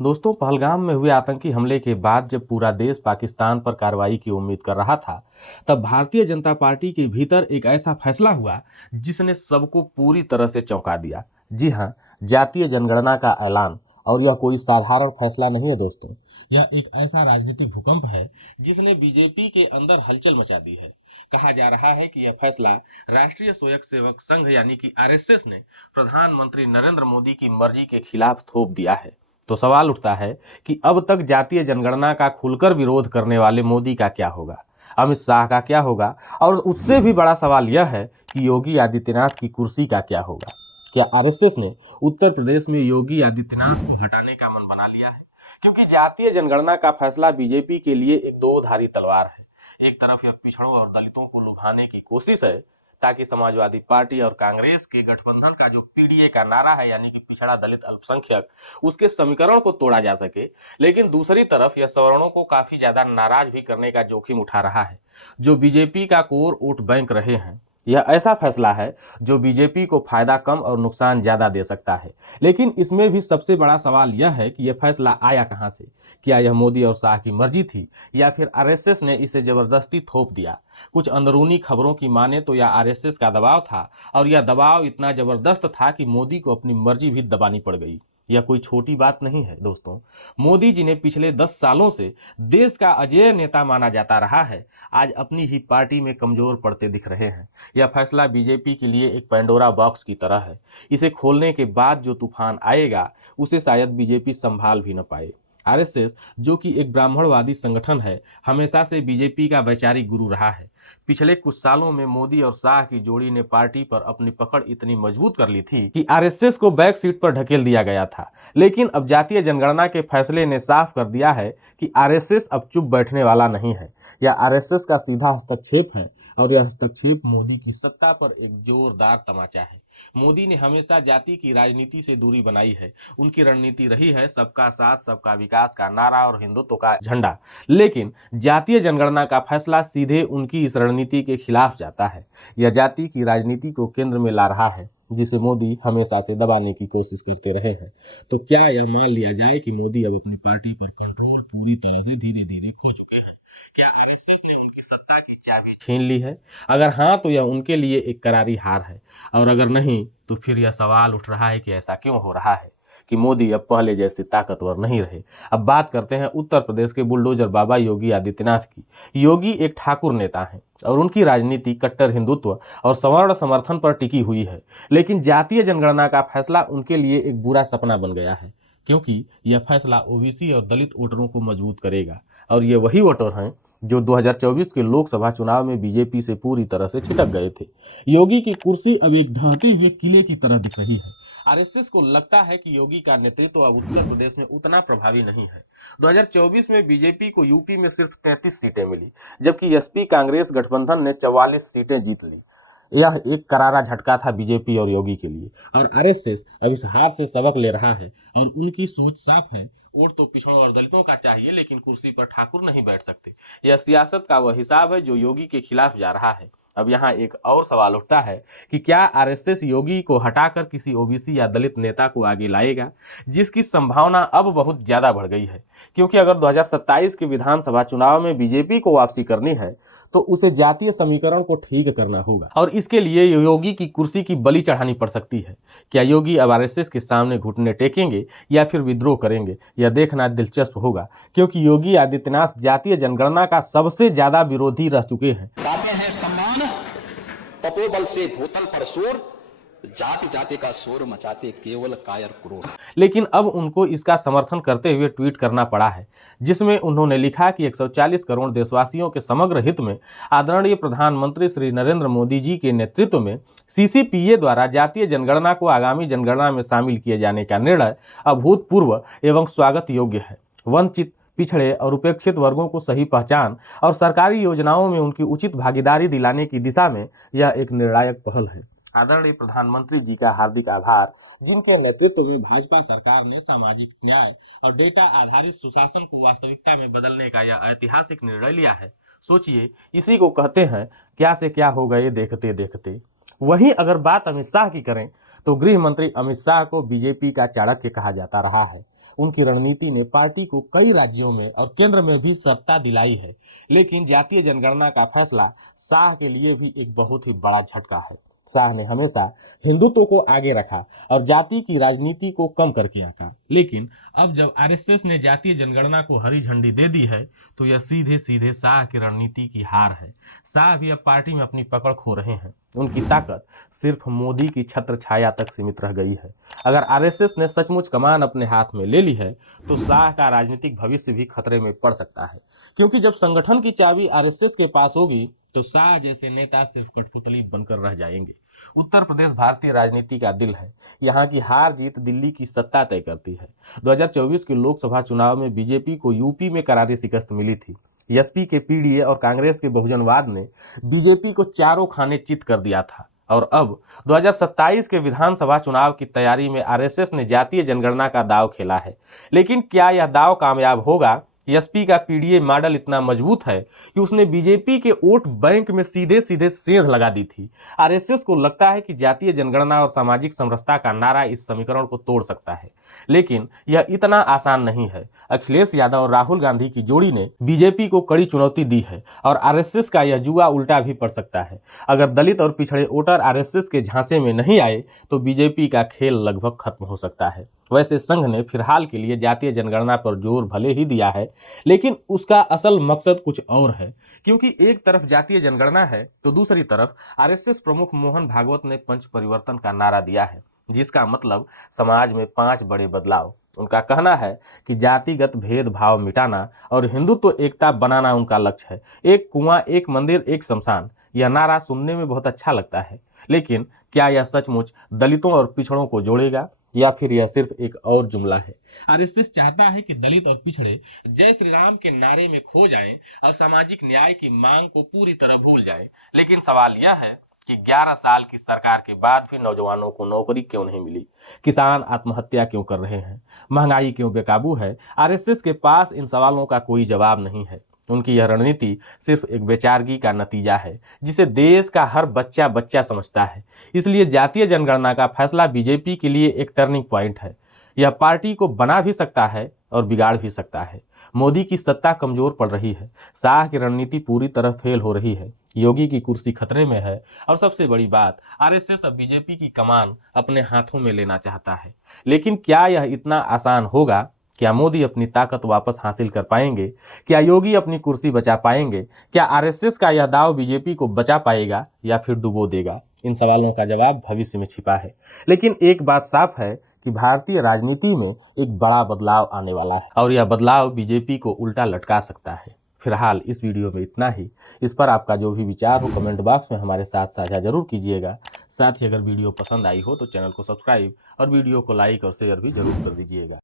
दोस्तों, पहलगाम में हुए आतंकी हमले के बाद जब पूरा देश पाकिस्तान पर कार्रवाई की उम्मीद कर रहा था, तब भारतीय जनता पार्टी के भीतर एक ऐसा फैसला हुआ जिसने सबको पूरी तरह से चौंका दिया। जी हां, जातीय जनगणना का ऐलान। और यह कोई साधारण फैसला नहीं है दोस्तों, यह एक ऐसा राजनीतिक भूकंप है जिसने बीजेपी के अंदर हलचल मचा दी है। कहा जा रहा है कि यह फैसला राष्ट्रीय स्वयंसेवक संघ यानी कि आरएसएस ने प्रधानमंत्री नरेंद्र मोदी की मर्जी के खिलाफ थोप दिया है। तो सवाल उठता है कि अब तक जातीय जनगणना का खुलकर विरोध करने वाले मोदी का क्या होगा, अमित शाह का क्या होगा, और उससे भी बड़ा सवाल यह है कि योगी आदित्यनाथ की कुर्सी का क्या होगा। क्या आरएसएस ने उत्तर प्रदेश में योगी आदित्यनाथ को हटाने का मन बना लिया है? क्योंकि जातीय जनगणना का फैसला बीजेपी के लिए एक दो धारी तलवार है। एक तरफ यह पिछड़ों और दलितों को लुभाने की कोशिश है ताकि समाजवादी पार्टी और कांग्रेस के गठबंधन का जो पीडीए का नारा है यानी कि पिछड़ा दलित अल्पसंख्यक, उसके समीकरण को तोड़ा जा सके। लेकिन दूसरी तरफ यह सवर्णों को काफी ज्यादा नाराज भी करने का जोखिम उठा रहा है, जो बीजेपी का कोर वोट बैंक रहे हैं। यह ऐसा फैसला है जो बीजेपी को फायदा कम और नुकसान ज्यादा दे सकता है। लेकिन इसमें भी सबसे बड़ा सवाल यह है कि यह फैसला आया कहां से। क्या यह मोदी और शाह की मर्जी थी या फिर आरएसएस ने इसे जबरदस्ती थोप दिया? कुछ अंदरूनी खबरों की माने तो यह आरएसएस का दबाव था, और यह दबाव इतना जबरदस्त था कि मोदी को अपनी मर्जी भी दबानी पड़ गई। यह कोई छोटी बात नहीं है दोस्तों। मोदी जी ने पिछले 10 सालों से देश का अजेय नेता माना जाता रहा है, आज अपनी ही पार्टी में कमजोर पड़ते दिख रहे हैं। यह फैसला बीजेपी के लिए एक पैंडोरा बॉक्स की तरह है। इसे खोलने के बाद जो तूफान आएगा उसे शायद बीजेपी संभाल भी न पाए। आरएसएस, जो कि एक ब्राह्मणवादी संगठन है, हमेशा से बीजेपी का वैचारिक गुरु रहा है। पिछले कुछ सालों में मोदी और शाह की जोड़ी ने पार्टी पर अपनी पकड़ इतनी मजबूत कर ली थी कि आरएसएस को बैक सीट पर ढकेल दिया गया था। लेकिन अब जातीय जनगणना के फैसले ने साफ कर दिया है कि आरएसएस अब चुप बैठने वाला नहीं है। यह आरएसएस का सीधा हस्तक्षेप है, और यह हस्तक्षेप मोदी की सत्ता पर एक जोरदार तमाचा है। मोदी ने हमेशा जाति की राजनीति से दूरी बनाई है। उनकी रणनीति रही है सबका साथ सबका विकास का नारा और हिंदुत्व का झंडा। लेकिन जातीय जनगणना का फैसला सीधे उनकी इस रणनीति के खिलाफ जाता है। यह जाति की राजनीति को केंद्र में ला रहा है, जिसे मोदी हमेशा से दबाने की कोशिश करते रहे हैं। तो क्या यह मान लिया जाए कि मोदी अब अपनी पार्टी पर कंट्रोल पूरी तरह से धीरे धीरे खो चुके हैं? क्या आरएसएस ने उनकी सत्ता की चाबी छीन ली है? अगर हाँ, तो यह उनके लिए एक करारी हार है। और अगर नहीं, तो फिर यह सवाल उठ रहा है कि ऐसा क्यों हो रहा है कि मोदी अब पहले जैसे ताकतवर नहीं रहे। अब बात करते हैं उत्तर प्रदेश के बुलडोजर बाबा योगी आदित्यनाथ की। योगी एक ठाकुर नेता हैं और उनकी राजनीति कट्टर हिंदुत्व और सवर्ण समर्थन पर टिकी हुई है। लेकिन जातीय जनगणना का फैसला उनके लिए एक बुरा सपना बन गया है, क्योंकि यह फैसला ओबीसी और दलित वोटरों को मजबूत करेगा। और ये वही वोटर हैं जो 2024 के लोकसभा चुनाव में बीजेपी से पूरी तरह से छिटक गए थे। योगी की कुर्सी अब एक ढहते हुए किले की तरह दिख रही है। आरएसएस को लगता है कि योगी का नेतृत्व अब उत्तर प्रदेश में उतना प्रभावी नहीं है। 2024 में बीजेपी को यूपी में सिर्फ 33 सीटें मिली, जबकि एसपी कांग्रेस गठबंधन ने 44 सीटें जीत ली। यह एक करारा झटका था बीजेपी और योगी के लिए। और आरएसएस अब इस हार से सबक ले रहा है, और उनकी सोच साफ है। वोट तो पिछड़ों और दलितों का चाहिए, लेकिन कुर्सी पर ठाकुर नहीं बैठ सकते। यह सियासत का वह हिसाब है जो योगी के खिलाफ जा रहा है। अब यहाँ एक और सवाल उठता है कि क्या आरएसएस योगी को हटाकर किसी ओबीसी या दलित नेता को आगे लाएगा, जिसकी संभावना अब बहुत ज्यादा बढ़ गई है। क्योंकि अगर 2027 के विधानसभा चुनाव में बीजेपी को वापसी करनी है, तो उसे जातीय समीकरण को ठीक करना होगा, और इसके लिए योगी की कुर्सी की बलि चढ़ानी पड़ सकती है। क्या योगी अब आरएसएस के सामने घुटने टेकेंगे या फिर विद्रोह करेंगे, यह देखना दिलचस्प होगा। क्योंकि योगी आदित्यनाथ जातीय जनगणना का सबसे ज्यादा विरोधी रह चुके हैं। गाते हैं सम्मान, तपोबल से भूतल पर शोर, जाति जाति का शोर मचाते केवल कायर क्रूर। लेकिन अब उनको इसका समर्थन करते हुए ट्वीट करना पड़ा है, जिसमें उन्होंने लिखा कि 140 करोड़ देशवासियों के समग्र हित में आदरणीय प्रधानमंत्री श्री नरेंद्र मोदी जी के नेतृत्व में सीसीपीए द्वारा जातीय जनगणना को आगामी जनगणना में शामिल किए जाने का निर्णय अभूतपूर्व एवं स्वागत योग्य है। वंचित, पिछड़े और उपेक्षित वर्गों को सही पहचान और सरकारी योजनाओं में उनकी उचित भागीदारी दिलाने की दिशा में यह एक निर्णायक पहल है। आदरणीय प्रधानमंत्री जी का हार्दिक आभार, जिनके नेतृत्व में भाजपा सरकार ने सामाजिक न्याय और डेटा आधारित सुशासन को वास्तविकता में बदलने का यह ऐतिहासिक निर्णय लिया है। सोचिए, इसी को कहते हैं क्या से क्या हो गए देखते देखते। वहीं अगर बात अमित शाह की करें, तो गृह मंत्री अमित शाह को बीजेपी का चाणक्य कहा जाता रहा है। उनकी रणनीति ने पार्टी को कई राज्यों में और केंद्र में भी सत्ता दिलाई है। लेकिन जातीय जनगणना का फैसला शाह के लिए भी एक बहुत ही बड़ा झटका है। शाह ने हमेशा हिंदुत्व को आगे रखा और जाति की राजनीति को कम करके आंका। लेकिन अब जब आरएसएस ने जातीय जनगणना को हरी झंडी दे दी है तो यह सीधे सीधे शाह की रणनीति की हार है। शाह भी अब पार्टी में अपनी पकड़ खो रहे हैं। उनकी ताकत सिर्फ मोदी की छत्र छाया तक सीमित रह गई है। अगर आरएसएस ने सचमुच कमान अपने हाथ में ले ली है तो शाह का राजनीतिक भविष्य भी खतरे में पड़ सकता है, क्योंकि जब संगठन की चाबी आरएसएस के पास होगी तो शाह जैसे नेता सिर्फ कठपुतली बनकर रह जाएंगे। उत्तर प्रदेश भारतीय राजनीति का दिल है। यहाँ की हार जीत दिल्ली की सत्ता तय करती है। 2024 के लोकसभा चुनाव में बीजेपी को यूपी में करारी शिकस्त मिली थी। एसपी के पीडीए और कांग्रेस के बहुजनवाद ने बीजेपी को चारों खाने चित कर दिया था। और अब 2027 के विधानसभा चुनाव की तैयारी में आरएसएस ने जातीय जनगणना का दांव खेला है। लेकिन क्या यह दांव कामयाब होगा? एसपी का पीडीए मॉडल इतना मजबूत है कि उसने बीजेपी के वोट बैंक में सीधे सीधे सेंध लगा दी थी। आरएसएस को लगता है कि जातीय जनगणना और सामाजिक समरसता का नारा इस समीकरण को तोड़ सकता है, लेकिन यह इतना आसान नहीं है। अखिलेश यादव और राहुल गांधी की जोड़ी ने बीजेपी को कड़ी चुनौती दी है और आरएसएस का यह जुआ उल्टा भी पड़ सकता है। अगर दलित और पिछड़े वोटर आरएसएस के झांसे में नहीं आए तो बीजेपी का खेल लगभग खत्म हो सकता है। वैसे संघ ने फिलहाल के लिए जातीय जनगणना पर जोर भले ही दिया है, लेकिन उसका असल मकसद कुछ और है, क्योंकि एक तरफ जातीय जनगणना है तो दूसरी तरफ आरएसएस प्रमुख मोहन भागवत ने पंच परिवर्तन का नारा दिया है, जिसका मतलब समाज में 5 बड़े बदलाव। उनका कहना है कि जातिगत भेदभाव मिटाना और हिंदुत्व एकता बनाना उनका लक्ष्य है। एक कुआं, एक मंदिर, एक शमशान। यह नारा सुनने में बहुत अच्छा लगता है, लेकिन क्या यह सचमुच दलितों और पिछड़ों को जोड़ेगा या फिर यह सिर्फ एक और जुमला है? आरएसएस चाहता है कि दलित और पिछड़े जय श्री राम के नारे में खो जाएं और सामाजिक न्याय की मांग को पूरी तरह भूल जाएं। लेकिन सवाल यह है कि 11 साल की सरकार के बाद भी नौजवानों को नौकरी क्यों नहीं मिली? किसान आत्महत्या क्यों कर रहे हैं? महंगाई क्यों बेकाबू है? आरएसएस के पास इन सवालों का कोई जवाब नहीं है। उनकी यह रणनीति सिर्फ एक बेचारगी का नतीजा है, जिसे देश का हर बच्चा बच्चा समझता है। इसलिए जातीय जनगणना का फैसला बीजेपी के लिए एक टर्निंग पॉइंट है। यह पार्टी को बना भी सकता है और बिगाड़ भी सकता है। मोदी की सत्ता कमजोर पड़ रही है, शाह की रणनीति पूरी तरह फेल हो रही है, योगी की कुर्सी खतरे में है और सबसे बड़ी बात, आरएसएस अब बीजेपी की कमान अपने हाथों में लेना चाहता है। लेकिन क्या यह इतना आसान होगा? क्या मोदी अपनी ताकत वापस हासिल कर पाएंगे? क्या योगी अपनी कुर्सी बचा पाएंगे? क्या आरएसएस का यह दाव बीजेपी को बचा पाएगा या फिर डुबो देगा? इन सवालों का जवाब भविष्य में छिपा है। लेकिन एक बात साफ है कि भारतीय राजनीति में एक बड़ा बदलाव आने वाला है और यह बदलाव बीजेपी को उल्टा लटका सकता है। फिलहाल इस वीडियो में इतना ही। इस पर आपका जो भी विचार हो कमेंट बॉक्स में हमारे साथ साझा जरूर कीजिएगा। साथ ही अगर वीडियो पसंद आई हो तो चैनल को सब्सक्राइब और वीडियो को लाइक और शेयर भी जरूर कर दीजिएगा।